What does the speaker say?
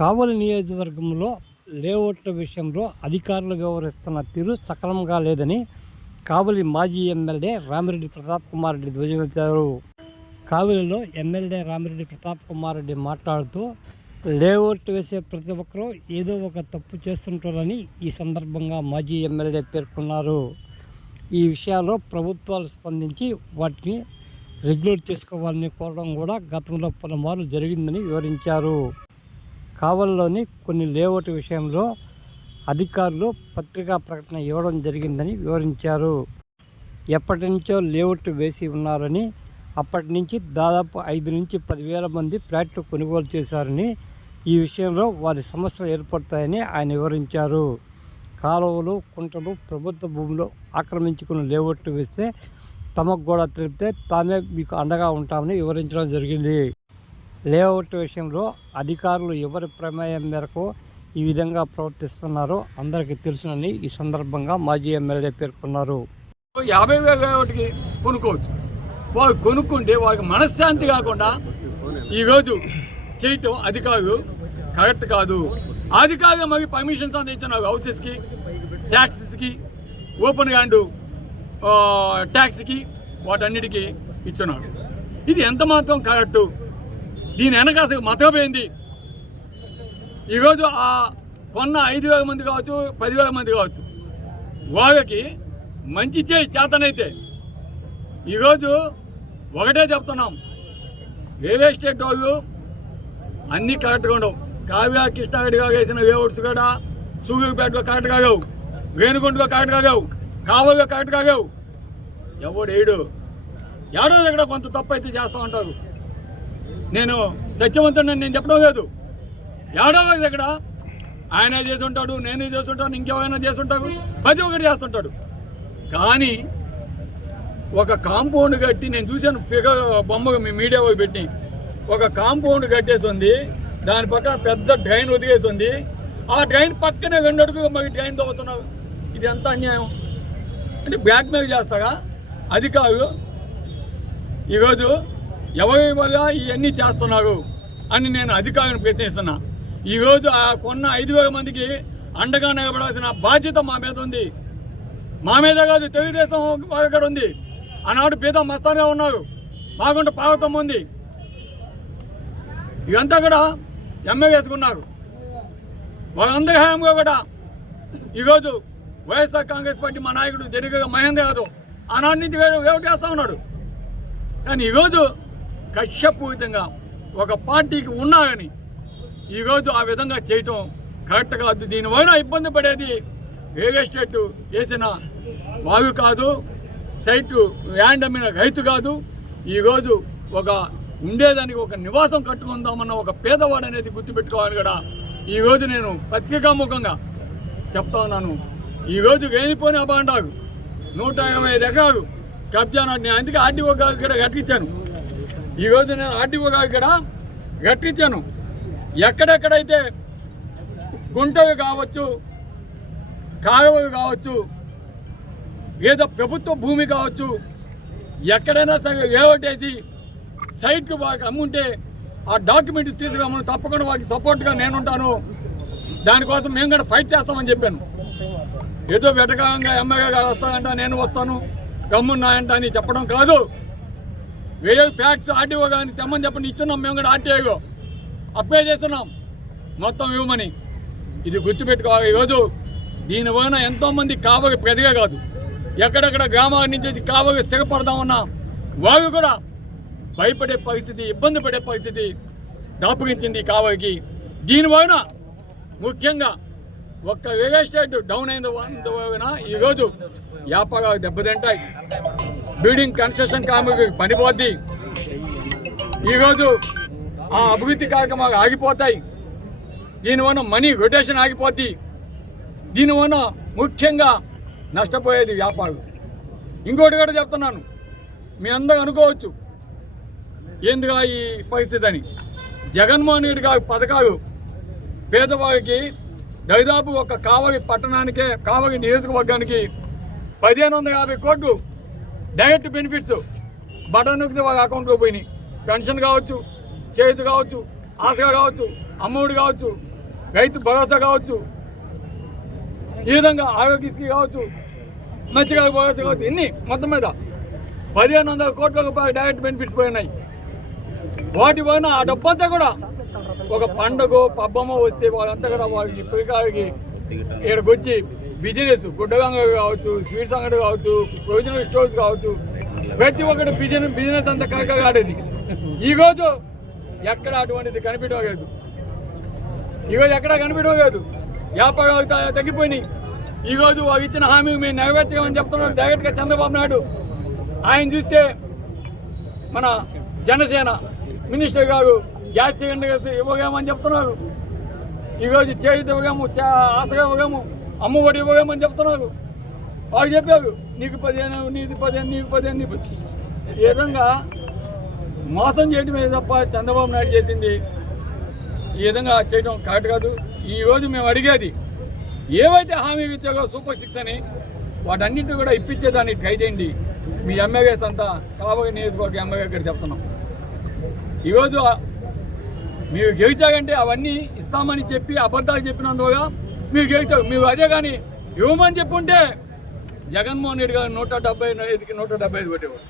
కావలి నియోజకవర్గంలో లేఅవుట్ల విషయంలో అధికారులు వ్యవహరిస్తున్న తీరు సక్రమంగా లేదని కావలి మాజీ ఎమ్మెల్యే రామిరెడ్డి ప్రతాప్ కుమార్ రెడ్డి ధ్వజమెత్తారు. కావలిలో ఎమ్మెల్యే రామిరెడ్డి ప్రతాప్ కుమార్ రెడ్డి మాట్లాడుతూ లేఅవుట్ వేసే ప్రతి ఒక్కరూ ఏదో ఒక తప్పు చేస్తుంటారని ఈ సందర్భంగా మాజీ ఎమ్మెల్యే పేర్కొన్నారు. ఈ విషయాల్లో ప్రభుత్వాలు స్పందించి వాటిని రెగ్యులేట్ చేసుకోవాలని కోరడం కూడా గతంలో పలుమార్లు జరిగిందని వివరించారు. కావలిలోని కొన్ని లేఅవుట్ విషయంలో అధికారులు పత్రికా ప్రకటన ఇవ్వడం జరిగిందని వివరించారు. ఎప్పటి నుంచో లేఅవుట్ వేసి ఉన్నారని, అప్పటి నుంచి దాదాపు 5 నుంచి 10,000 మంది ఫ్లాట్లు కొనుగోలు చేశారని, ఈ విషయంలో వారి సమస్యలు ఏర్పడతాయని ఆయన వివరించారు. కాలువలు, కుంటలు ప్రభుత్వ భూమిలో ఆక్రమించుకున్న లేఅవుట్లు వేస్తే తమకు కూడా తెలిపితే తామే మీకు అండగా ఉంటామని వివరించడం జరిగింది. లేఅవుట్ విషయంలో అధికారులు ఎవరి ప్రమేయం మేరకు ఈ విధంగా ప్రవర్తిస్తున్నారో అందరికీ తెలుసునని ఈ సందర్భంగా మాజీ ఎమ్మెల్యే పేర్కొన్నారు. 50,000 లేఅవుట్కి కొనుక్కోవచ్చు. వాళ్ళు కొనుక్కుంటే వాళ్ళకి మనశ్శాంతి కాకుండా ఈరోజు చేయటం అధికారులు కరెక్ట్ కాదు. అధికారులు మరి పర్మిషన్స్ అంతా ఇచ్చినారు. హౌసెస్కి, ట్యాక్సెస్కి, ఓపెన్ ల్యాండ్ ట్యాక్స్కి, వాటన్నిటికీ ఇచ్చినారు. ఇది ఎంత మాత్రం కరెక్టు? దీని వెనక అసలు మతం ఏంది? ఈరోజు ఆ కొన్న 5,000 మంది కావచ్చు, 10,000 మంది కావచ్చు, వాళ్ళకి మంచి చేయి చేతనైతే. ఈరోజు ఒకటే చెప్తున్నాం, రియల్ ఎస్టేట్ వాళ్ళు అన్నీ కరెక్ట్గా ఉండవు. కావ్య కృష్ణారెడ్డిగా వేసిన లేఅవుట్స్ కూడా సూర్యాపేటలో కరెక్ట్గా లేవు, రేణుగుంటలో కరెక్ట్గా లేవు, కావలిలో కరెక్ట్గా లేవు. ఎవడు ఏడో దగ్గర కొంత తప్పు అయితే చేస్తూ ఉంటారు. నేను సత్యవంతుడిని నేను చెప్పడం లేదు. ఏడో దగ్గర ఆయన చేస్తుంటాడు, నేను చేస్తుంటాను, ఇంకెవరైనా చేస్తుంటారు, ప్రతి ఒక్కటి చేస్తుంటాడు. కానీ ఒక కాంపౌండ్ కట్టి నేను చూశాను, ఫిగర్ బొమ్మ మీ మీడియా పెట్టి ఒక కాంపౌండ్ కట్టేసి ఉంది, దాని పక్కన పెద్ద డ్రైన్ ఒదిగేసి ఉంది. ఆ డ్రైన్ పక్కనే 2 అడుగులు మరి డ్రైన్ తవ్వుతున్నారు. ఇది ఎంత అన్యాయం! అంటే బ్లాక్మెయిల్ చేస్తారా అధికారులు? ఈరోజు ఎవరి వల్ల ఇవన్నీ చేస్తున్నారు అని నేను అధికారులను ప్రయత్నిస్తున్నా. ఈరోజు ఆ కొన్న 5,000 మందికి అండగా నిలబడాల్సిన బాధ్యత మా మీద ఉంది. మా మీద కాదు, తెలుగుదేశం వాళ్ళ కూడా ఉంది. ఆనాడు పేద మస్తాన్గా ఉన్నారు, బాగుంటే పార్వతం ఉంది. ఇదంతా కూడా ఎమ్మెల్యేసుకున్నారు. వాళ్ళందరి హయాంగా కూడా ఈరోజు వైఎస్ఆర్ కాంగ్రెస్ పార్టీ మా నాయకుడు జరిగే మహేంద్ర యాదవ్ ఆనాటి నుంచి వేటు చేస్తూ ఉన్నాడు. కానీ ఈరోజు కక్షపూరితంగా ఒక పార్టీకి ఉన్నారని ఈరోజు ఆ విధంగా చేయటం కరెక్ట్ కాదు. దీనివల్ల ఇబ్బంది పడేది రియల్ ఎస్టేట్ వేసిన వారు కాదు, సైటు ల్యాండ్ అమ్మిన రైతు కాదు. ఈరోజు ఒక ఉండేదానికి ఒక నివాసం కట్టుకుందామన్న ఒక పేదవాడు అనేది గుర్తుపెట్టుకోవాలి కూడా. ఈరోజు నేను పత్రికాముఖంగా చెప్తా ఉన్నాను. ఈరోజు వేనిపోయిన అబాండాలు 125 ఎకరాలు కబ్జా నాటి. నేను అందుకే ఆర్డీఓ గారు ఇక్కడ కట్టించాను. ఈరోజు నేను ఆర్డీఓ గారు ఇక్కడ కట్టించాను. ఎక్కడెక్కడైతే గుంటలు కావచ్చు, కాలువలు కావచ్చు, ఏదో ప్రభుత్వ భూమి కావచ్చు, ఎక్కడైనా సరే లేవటేసి సైట్కి వాళ్ళకి అమ్ముంటే ఆ డాక్యుమెంట్ తీసుకురామని తప్పకుండా వాళ్ళకి సపోర్ట్గా నేనుంటాను. దానికోసం మేము కూడా ఫైట్ చేస్తామని చెప్పాను. ఏదో వెటకాలంగా ఎమ్మెల్యే గారు వస్తానంట, నేను వస్తాను, గమ్మున్నాయంట అని చెప్పడం కాదు. వేరే ఫ్యాక్ట్స్ ఆర్టీఓ కానీ తెమ్మని చెప్పండి, ఇస్తున్నాం. మేము కూడా ఆర్టీఐలో అప్లై చేస్తున్నాం మొత్తం ఇవ్వమని. ఇది గుర్తుపెట్టుకోవాలి. ఈరోజు దీనివలన ఎంతోమంది కావలి ప్రతిగా కాదు, ఎక్కడెక్కడ గ్రామాల నుంచి కావలి స్థిరపడదామన్నా వాళ్ళు కూడా భయపడే పరిస్థితి, ఇబ్బంది పడే పరిస్థితి దాపురించింది కావలికి. దీనివలన ముఖ్యంగా ఒక్క రియల్ ఎస్టేట్ డౌన్ అయిన ఈరోజు వ్యాపారాలు దెబ్బతింటాయి, బిల్డింగ్ కన్స్ట్రక్షన్ కార్మికులకు పనిపోద్ది, ఈరోజు ఆ అభివృద్ధి కార్యక్రమాలు ఆగిపోతాయి, దీనివల్ల మనీ రొటేషన్ ఆగిపోద్ది, దీనివల్ల ముఖ్యంగా నష్టపోయేది వ్యాపారులు. ఇంకోటి కూడా చెప్తున్నాను, మీ అందరూ అనుకోవచ్చు ఎందుగా ఈ పరిస్థితి అని. జగన్మోహన్ రెడ్డి గారి పథకాలు పేదవారికి దాదాపు ఒక కావలి పట్టణానికే, కావలి నియోజకవర్గానికి 1,550 కోట్లు డైరెక్ట్ బెనిఫిట్స్ బటన్ నొక్కితే వాళ్ళ అకౌంట్లో పోయినాయి. పెన్షన్ కావచ్చు, చేతి కావచ్చు, ఆశగా కావచ్చు, అమ్మఒడి కావచ్చు, రైతు భరోసా కావచ్చు, ఈ విధంగా ఆరోగ్యశ్రీ కావచ్చు, మత్స్యకార భరోసా కావచ్చు, ఇన్ని మొత్తం మీద 1500 కోట్ల రూపాయలు డైరెక్ట్ బెనిఫిట్స్ పోయినాయి. వాటి వలన ఆ డబ్బంతా కూడా ఒక పండుగ పబ్బమో వస్తే వాళ్ళంతా కూడా వాళ్ళకి పిల్లకాయలకి ఇక్కడికి వచ్చి బిజినెస్ గుడ్డగంగ కావచ్చు, స్వీట్స్ అంగడి కావచ్చు, ప్రొవిజనల్ స్టోర్స్ కావచ్చు, ప్రతి ఒక్కటి బిజినెస్ అంతా కలకలాడేది. ఈరోజు ఎక్కడ అటువంటిది కనిపించడం లేదు. ఈరోజు ఎక్కడా కనిపించడం లేదు. వ్యాపారాలు తగ్గిపోయినాయి. ఈరోజు వాళ్ళు ఇచ్చిన హామీ మేము నెరవేర్చమని చెప్తున్నారు డైరెక్ట్గా చంద్రబాబు నాయుడు. ఆయన చూస్తే మన జనసేన మినిస్టర్ గారు గ్యాస్ సిలిండర్స్ ఇవ్వగామని చెప్తున్నారు. ఈరోజు చేతి ఇవ్వగాము, ఆశగా ఇవ్వగాము, అమ్మఒడి ఇవ్వగామని చెప్తున్నారు. వాళ్ళు చెప్పారు నీకు 15, నీకు 15, నీకు 15, నీకు 15. ఈ విధంగా మోసం చేయడమే తప్ప చంద్రబాబు నాయుడు చేసింది ఈ విధంగా చేయడం కరెక్ట్ కాదు. ఈరోజు మేము అడిగేది ఏవైతే హామీ ఇచ్చారో సూపర్ 6 అని వాటన్నింటినీ కూడా ఇప్పించేదాన్ని ట్రై చేయండి. మీ ఎమ్మెల్యేస్ అంతా కావలి నియోజకవర్గ ఎమ్మెల్యే గారు చెప్తున్నాం. ఈరోజు మీరు గెలిచారంటే అవన్నీ ఇస్తామని చెప్పి అబద్ధాలు చెప్పినందువల్ల మీరు గెలిచారు. మీరు అదే కానీ ఇవ్వమని చెప్పుంటే జగన్మోహన్ రెడ్డి గారు 175కి 175 కొట్టేవాడు.